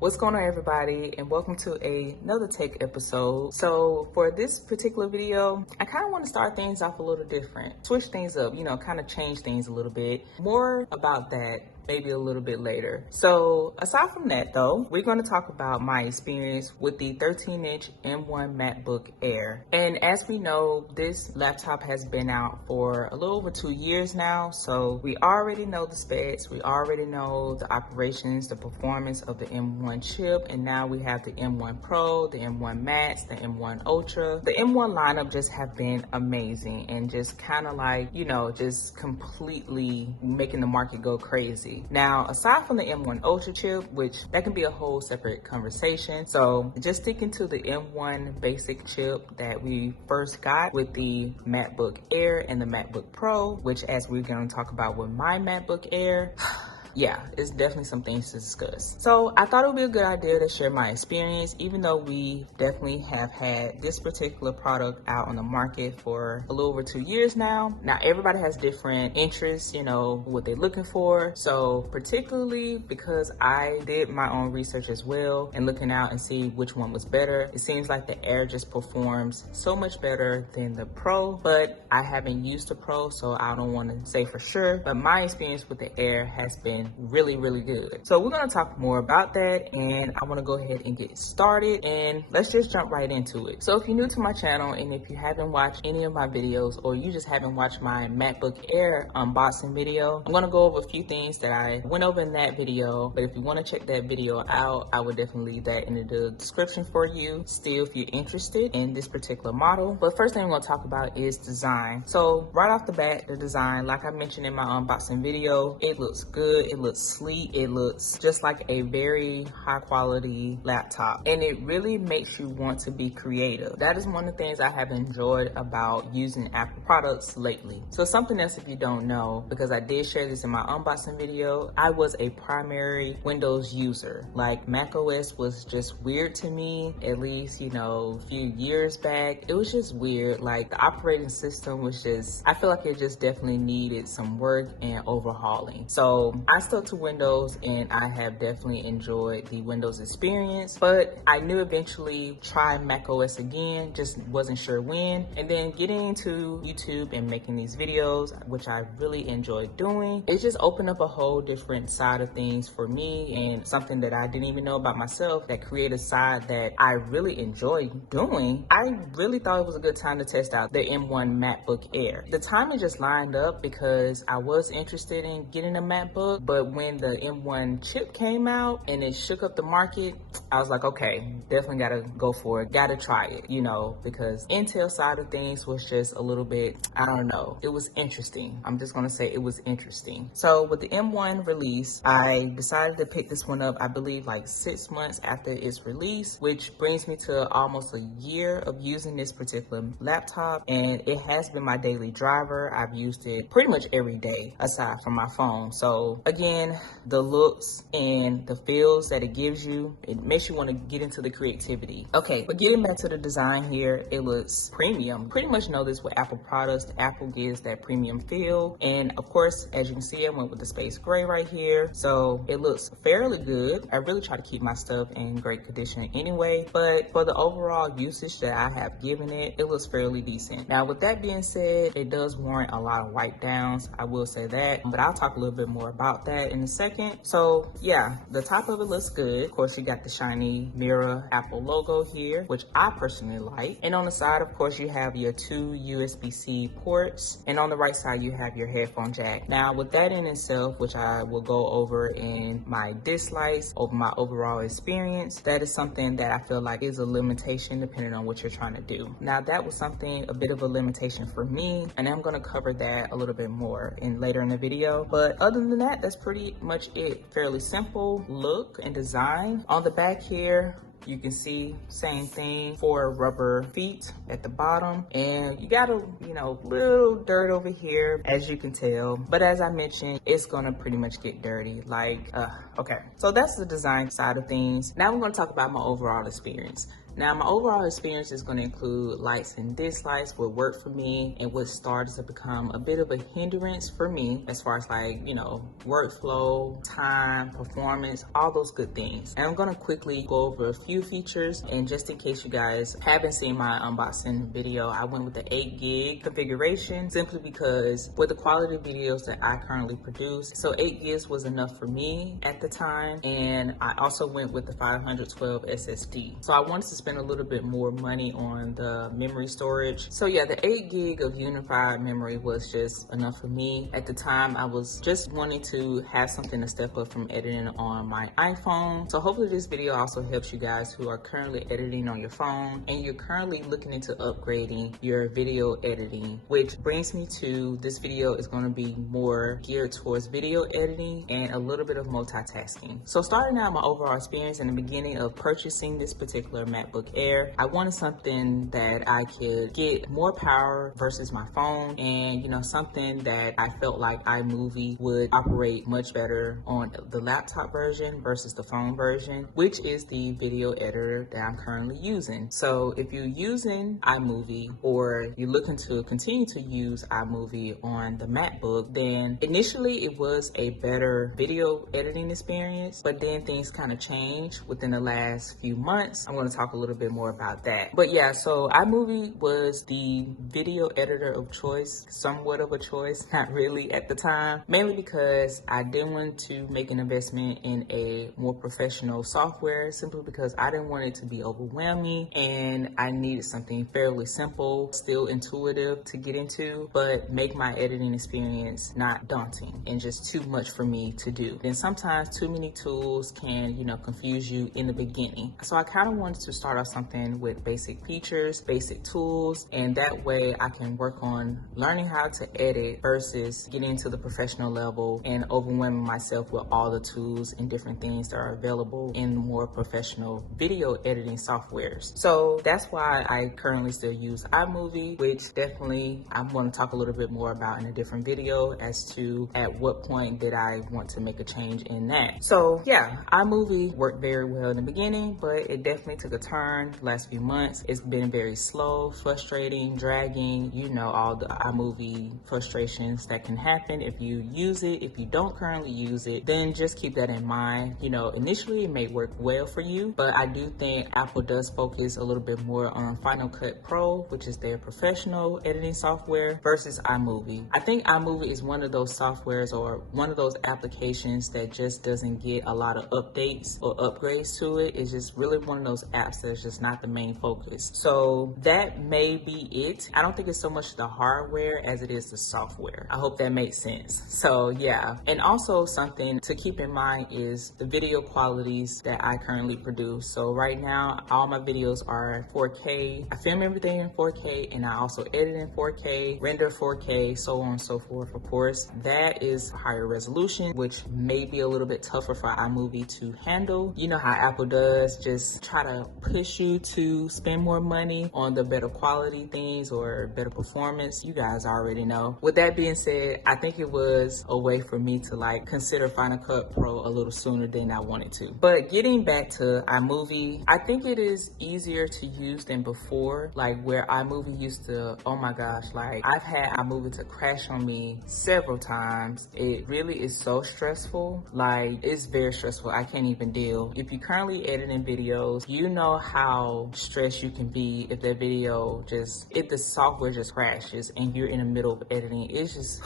What's going on, everybody, and welcome to another tech episode. So for this particular video, I kind of want to start things off a little different, switch things up, kind of change things a little bit. More about that maybe a little bit later. So aside from that though, we're going to talk about my experience with the 13-inch M1 MacBook Air. And as we know, this laptop has been out for a little over 2 years now. So we already know the specs, we already know the operations, the performance of the M1 chip. And now we have the M1 Pro, the M1 Max, the M1 Ultra. The M1 lineup just have been amazing and just kind of like, just completely making the market go crazy. Now, aside from the M1 Ultra chip, which that can be a whole separate conversation. So just sticking to the M1 basic chip that we first got with the MacBook Air and the MacBook Pro, which as we're going to talk about with my MacBook Air, yeah, it's definitely some things to discuss. So I thought it would be a good idea to share my experience, even though we definitely have had this particular product out on the market for a little over 2 years now. Now, everybody has different interests, what they're looking for. So particularly because I did my own research as well and looking out and see which one was better, it seems like the Air just performs so much better than the Pro, but I haven't used the Pro, so I don't want to say for sure. But my experience with the Air has been really good. So we're going to talk more about that, and I want to go ahead and get started, and let's just jump right into it. So if you're new to my channel, and if you haven't watched any of my videos, or you just haven't watched my MacBook Air unboxing video, I'm going to go over a few things that I went over in that video. But if you want to check that video out, I would definitely leave that in the description for you still if you're interested in this particular model. But first thing I'm going to talk about is design. So right off the bat, the design, like I mentioned in my unboxing video, it looks good. It looks sleek. It looks just like a very high quality laptop, and it really makes you want to be creative. That is one of the things I have enjoyed about using Apple products lately. So something else, if you don't know, because I did share this in my unboxing video, I was a primary Windows user. Like Mac OS was just weird to me, at least, a few years back. It was just weird. Like the operating system was just, I feel like it just definitely needed some work and overhauling. So I stuck to Windows, and I have definitely enjoyed the Windows experience, but I knew eventually try Mac OS again, just wasn't sure when. And then getting into YouTube and making these videos, which I really enjoyed doing, it just opened up a whole different side of things for me, and something that I didn't even know about myself, that creative side that I really enjoy doing. I really thought it was a good time to test out the M1 MacBook Air. The timing just lined up because I was interested in getting a MacBook, but when the M1 chip came out and it shook up the market, I was like, okay, definitely gotta go for it, gotta try it, because Intel side of things was just a little bit, I don't know, it was interesting. I'm just gonna say it was interesting. So with the M1 release, I decided to pick this one up, I believe like 6 months after its release, which brings me to almost a year of using this particular laptop, and it has been my daily driver. I've used it pretty much every day aside from my phone. So again, the looks and the feels that it gives you, it makes you want to get into the creativity. Okay, but getting back to the design here, it looks premium. Pretty much know this with Apple products. Apple gives that premium feel, and of course, as you can see, I went with the space gray right here, so it looks fairly good. I really try to keep my stuff in great condition anyway, but for the overall usage that I have given it, it looks fairly decent. Now with that being said, it does warrant a lot of wipe downs, I will say that, but I'll talk a little bit more about that in a second. So yeah, the top of it looks good. Of course, you got the shiny mirror Apple logo here, which I personally like. And on the side, of course, you have your 2 USB-C ports, and on the right side, you have your headphone jack. Now with that in itself, which I will go over in my dislikes over my overall experience, that is something that I feel like is a limitation depending on what you're trying to do. Now that was a bit of a limitation for me, and I'm going to cover that a little bit more later in the video. But other than that, that's pretty much it. Fairly simple look and design. On the back here, you can see same thing, 4 rubber feet at the bottom, and you got a little dirt over here, as you can tell, but as I mentioned, it's gonna pretty much get dirty. Okay, so that's the design side of things. Now we're going to talk about my overall experience. Now, my overall experience is going to include likes and dislikes, what worked for me and what started to become a bit of a hindrance for me as far as like, you know, workflow, time, performance, all those good things. And I'm going to quickly go over a few features, and just in case you guys haven't seen my unboxing video, I went with the 8 gig configuration simply because with the quality of videos that I currently produce, so 8 gigs was enough for me at the time. And I also went with the 512 SSD. So I wanted to spend a little bit more money on the memory storage. So yeah, the 8 gig of unified memory was just enough for me. At the time, I was just wanting to have something to step up from editing on my iPhone. So hopefully this video also helps you guys who are currently editing on your phone and you're currently looking into upgrading your video editing, which brings me to this video is going to be more geared towards video editing and a little bit of multitasking. So starting out my overall experience in the beginning of purchasing this particular MacBook Air, I wanted something that I could get more power versus my phone, and you know, something that I felt like iMovie would operate much better on the laptop version versus the phone version, which is the video editor that I'm currently using. So if you're using iMovie or you're looking to continue to use iMovie on the MacBook, then initially it was a better video editing experience, but then things kind of changed within the last few months. I'm going to talk a little bit more about that. But yeah, so iMovie was the video editor of choice, somewhat of a choice, not really at the time, mainly because I didn't want to make an investment in a more professional software simply because I didn't want it to be overwhelming and I needed something fairly simple, still intuitive to get into, but make my editing experience not daunting and just too much for me to do. Then sometimes too many tools can, you know, confuse you in the beginning. So I kind of wanted to start off something with basic features, basic tools, and that way I can work on learning how to edit versus getting to the professional level and overwhelming myself with all the tools and different things that are available in more professional video editing softwares. So that's why I currently still use iMovie, which definitely I'm going to talk a little bit more about in a different video as to at what point did I want to make a change in that. So yeah, iMovie worked very well in the beginning, but it definitely took a turn the last few months. It's been very slow, frustrating, dragging, you know, all the iMovie frustrations that can happen if you use it. If you don't currently use it, then just keep that in mind. You know, initially it may work well for you, but I do think Apple does focus a little bit more on Final Cut Pro, which is their professional editing software, versus iMovie. I think iMovie is one of those softwares or one of those applications that just doesn't get a lot of updates or upgrades to it. It's just really one of those apps that's just not the main focus. So that may be it. I don't think it's so much the hardware as it is the software. I hope that makes sense. So yeah, and also something to keep in mind is the video qualities that I currently produce. So right now, all my videos are 4K. I film everything in 4K and I also edit in 4K, render 4K, so on and so forth. Of course, that is higher resolution, which may be a little bit tougher for iMovie to handle. You know how Apple does, just try to push you to spend more money on the better quality things or better performance. You guys already know. With that being said, I think it was a way for me to like consider Final Cut Pro a little sooner than I wanted to. But getting back to iMovie, I think it is easier to use than before, like where iMovie used to, oh my gosh, like I've had iMovie to crash on me several times. It really is so stressful. Like it's very stressful. I can't even deal. If you're currently editing videos, you know how stressed you can be if that video if the software just crashes and you're in the middle of editing. It's just,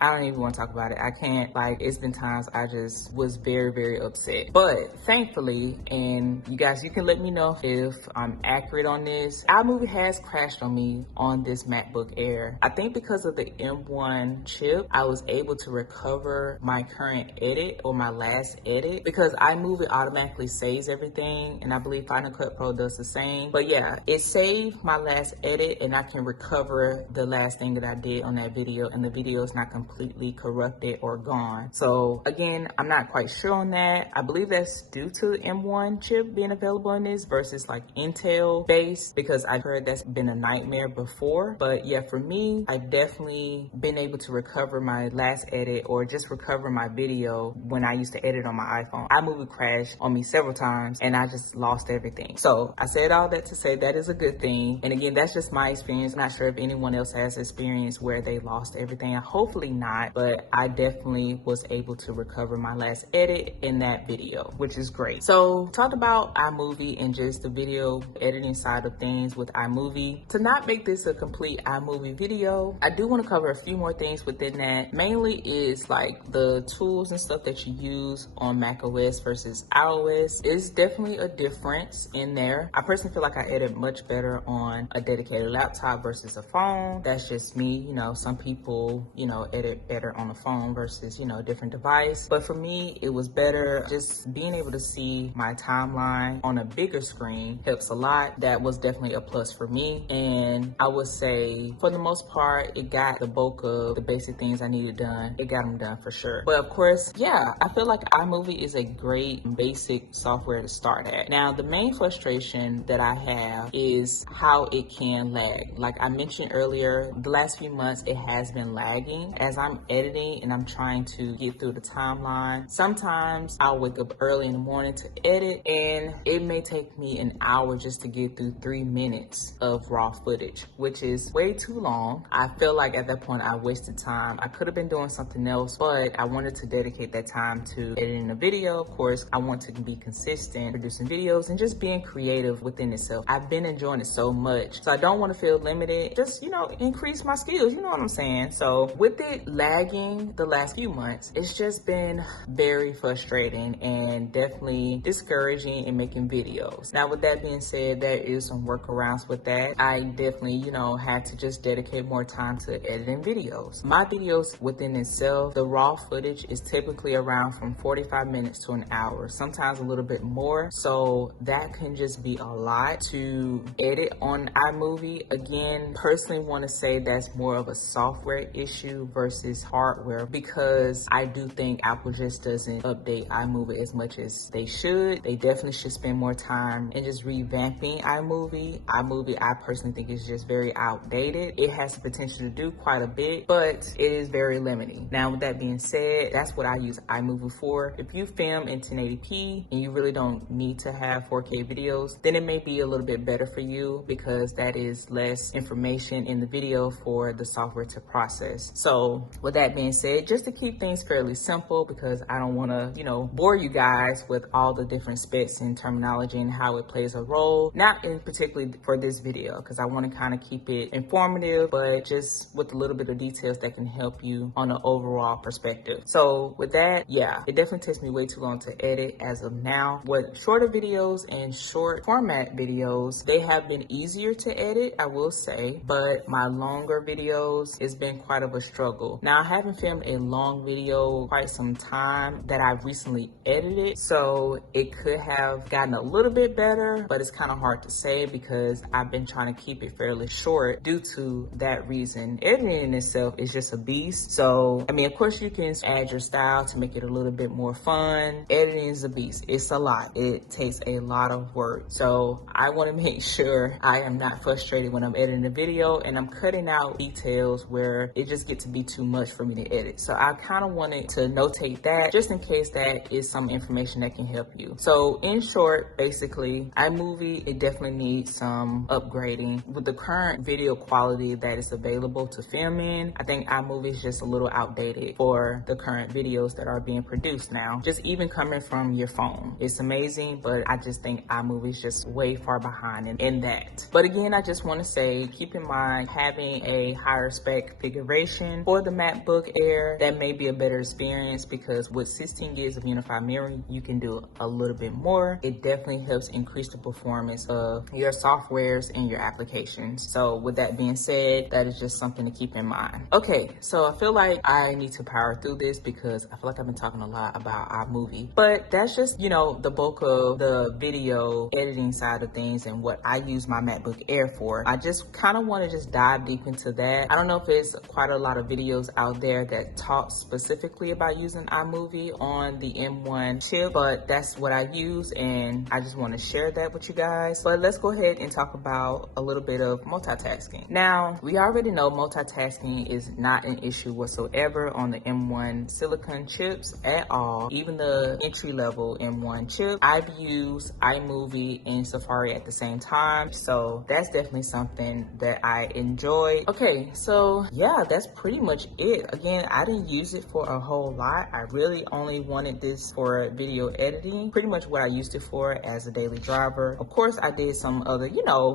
I don't even want to talk about it. I can't, like, it's been times I just was very, very upset. But thankfully, and you guys, you can let me know if I'm accurate on this, iMovie has crashed on me on this MacBook Air. I think because of the M1 chip, I was able to recover my current edit or my last edit because iMovie automatically saves everything, and I believe Final Cut Pro does the same. But yeah, it saved my last edit and I can recover the last thing that I did on that video, and the video is not completely corrupted or gone. So again, I'm not quite sure on that. I believe that's due to the M1 chip being available in this versus like Intel based, because I've heard that's been a nightmare before. But yeah, for me, I've definitely been able to recover my last edit or just recover my video when I used to edit on my iPhone. iMovie crashed on me several times and I just lost everything. So I said all that to say that is a good thing. And again, that's just my experience. I'm not sure if anyone else has experience where they lost everything. Hopefully not, but I definitely was able to recover my last edit in that video, which is great. So talked about iMovie and just the video editing side of things with iMovie. To not make this a complete iMovie video, I do want to cover a few more things within that. Mainly is like the tools and stuff that you use on Mac OS versus iOS. Is definitely a difference in there. I personally feel like I edit much better on a dedicated laptop versus a phone. That's just me. You know, some people, you know, edit better on a phone versus, you know, a different device. But for me, it was better. Just being able to see my timeline on a bigger screen helps a lot. That was definitely a plus for me. And I would say for the most part, it got the bulk of the basic things I needed done. It got them done for sure. But of course, yeah, I feel like iMovie is a great basic software to start at. Now, the main frustration that I have is how it can lag. Like I mentioned earlier, the last few months it has been lagging as I'm editing and I'm trying to get through the timeline. Sometimes I'll wake up early in the morning to edit and it may take me an hour just to get through 3 minutes of raw footage, which is way too long. I feel like at that point I wasted time. I could have been doing something else, but I wanted to dedicate that time to editing a video. Of course, I want to be consistent, producing videos and just being creative within itself. I've been enjoying it so much, so I don't want to feel limited. Just, you know, increase my skills, you know what I'm saying? So with it lagging the last few months, it's just been very frustrating and definitely discouraging in making videos. Now, with that being said, there is some workarounds with that. I definitely, you know, had to just dedicate more time to editing videos. My videos within itself, the raw footage is typically around from 45 minutes to an hour, sometimes a little bit more. So that can just be a lot to edit on iMovie. Again, personally want to say that's more of a software issue versus hardware, because I do think Apple just doesn't update iMovie as much as they should. They definitely should spend more time in just revamping iMovie. iMovie, I personally think is just very outdated. It has the potential to do quite a bit, but it is very limiting. Now, with that being said, that's what I use iMovie for. If you film in 1080p and you really don't need to have 4K videos, then it may be a little bit better for you because that is less information in the video for the software to process. So with that being said, just to keep things fairly simple, because I don't want to, you know, bore you guys with all the different specs and terminology and how it plays a role, not in particularly for this video, because I want to kind of keep it informative, but just with a little bit of details that can help you on an overall perspective. So with that, yeah, it definitely takes me way too long to edit as of now. With shorter videos and short format videos, they have been easier to edit, I will say, but my longer videos, it's been quite of a struggle. Now, I haven't filmed a long video quite some time that I've recently edited, so it could have gotten a little bit better, but it's kind of hard to say because I've been trying to keep it fairly short due to that reason. Editing in itself is just a beast. So, I mean, of course you can add your style to make it a little bit more fun. Editing is a beast. It's a lot. It takes a lot of work. So I want to make sure I am not frustrated when I'm editing the video and I'm cutting out details where it just gets to be too much for me to edit. So I kind of wanted to notate that just in case that is some information that can help you. So in short, basically, iMovie, it definitely needs some upgrading. With the current video quality that is available to film in, I think iMovie is just a little outdated for the current videos that are being produced now. Just even coming from your phone. It's amazing, but I just think iMovie is just way far behind in that. But again, I just want to say, keep in mind having a higher spec configuration for the MacBook Air, that may be a better experience because with 16 gigs of unified memory, you can do a little bit more. It definitely helps increase the performance of your softwares and your applications. So with that being said, that is just something to keep in mind. Okay, so I feel like I need to power through this because I feel like I've been talking a lot about iMovie, but that's just, you know, the bulk of the video editing side of things and what I use my MacBook Air for. I just kind of want to just dive deep into that. I don't know if it's quite a lot of videos videos out there that talk specifically about using iMovie on the M1 chip, but that's what I use, and I just want to share that with you guys. But let's go ahead and talk about a little bit of multitasking. Now, we already know multitasking is not an issue whatsoever on the M1 silicon chips at all. Even the entry-level M1 chip, I've used iMovie and Safari at the same time, so that's definitely something that I enjoy. Okay, so yeah, that's pretty much it. Again, I didn't use it for a whole lot. I really only wanted this for video editing, pretty much what I used it for as a daily driver. Of course, I did some other,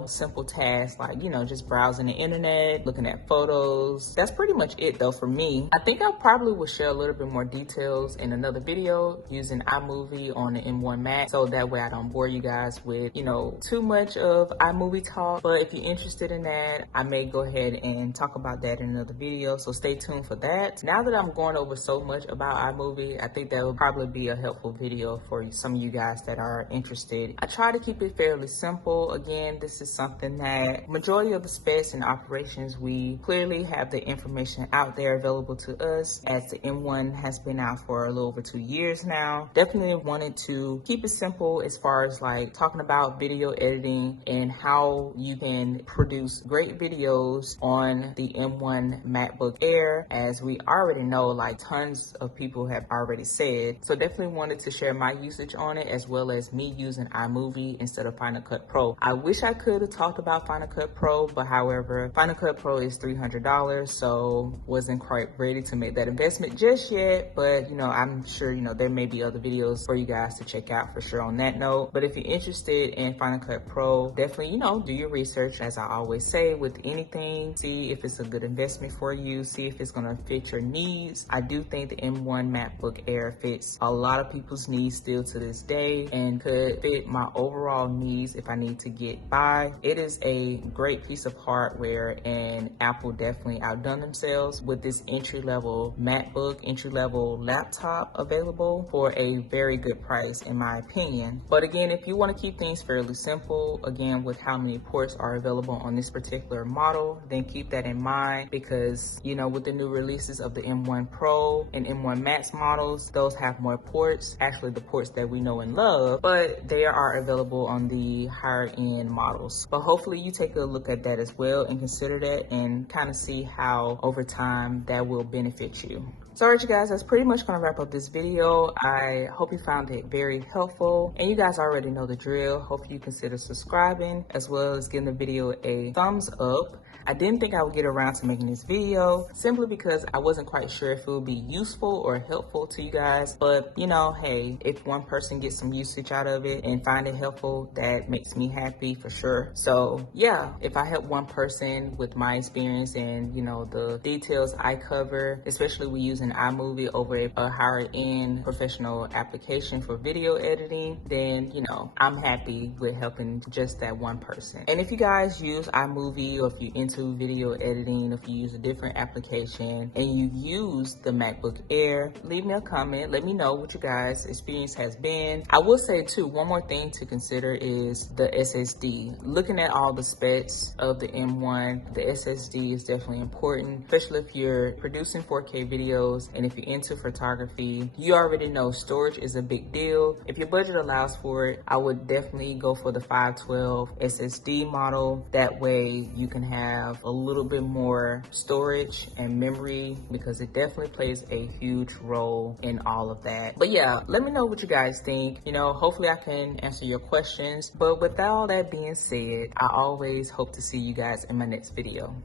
simple tasks like, just browsing the internet, looking at photos. That's pretty much it though for me. I think I probably will share a little bit more details in another video using iMovie on the M1 Mac, so that way I don't bore you guys with, too much of iMovie talk. But if you're interested in that, I may go ahead and talk about that in another video, so stay tuned for that. Now that I'm going over so much about iMovie, I think that will probably be a helpful video for some of you guys that are interested. I try to keep it fairly simple. Again, this is something that majority of the specs and operations, we clearly have the information out there available to us, as the M1 has been out for a little over 2 years now. Definitely wanted to keep it simple as far as like talking about video editing and how you can produce great videos on the M1 MacBook Air, as we already know, like tons of people have already said. So definitely wanted to share my usage on it, as well as me using iMovie instead of Final Cut Pro. I wish I could have talked about Final Cut Pro, but however, Final Cut Pro is $300, so wasn't quite ready to make that investment just yet. But I'm sure there may be other videos for you guys to check out for sure on that note. But if you're interested in Final Cut Pro, definitely do your research, as I always say with anything. See if it's a good investment for you, see if it's gonna fit your needs. I do think the M1 MacBook Air fits a lot of people's needs still to this day, and could fit my overall needs if I need to get by. It is a great piece of hardware, and Apple definitely outdone themselves with this entry-level MacBook, entry-level laptop available for a very good price in my opinion. But again, if you want to keep things fairly simple, again, with how many ports are available on this particular model, then keep that in mind, because with the new releases of the M1 Pro and M1 Max models, those have more ports, actually the ports that we know and love, but they are available on the higher end models. But hopefully you take a look at that as well and consider that, and kind of see how over time that will benefit you. So alright you guys, that's pretty much gonna wrap up this video. I hope you found it very helpful, and you guys already know the drill. Hope you consider subscribing, as well as giving the video a thumbs up. I didn't think I would get around to making this video, simply because I wasn't quite sure if it would be useful or helpful to you guys. But hey, if one person gets some usage out of it and find it helpful, that makes me happy for sure. So yeah, if I help one person with my experience and the details I cover, especially with using iMovie over a higher end professional application for video editing, then I'm happy with helping just that one person. And if you guys use iMovie, or if you're into video editing, if you use a different application and you use the MacBook Air, leave me a comment, let me know what you guys' experience has been. I will say too, one more thing to consider is the SSD. Looking at all the specs of the M1, the SSD is definitely important, especially if you're producing 4K videos and if you're into photography. You already know storage is a big deal. If your budget allows for it, I would definitely go for the 512 SSD model. That way you can have a little bit more storage and memory, because it definitely plays a huge role in all of that. But yeah, let me know what you guys think. Hopefully I can answer your questions. But with all that being said, I always hope to see you guys in my next video.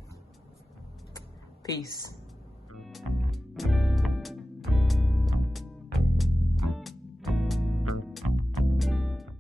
Peace.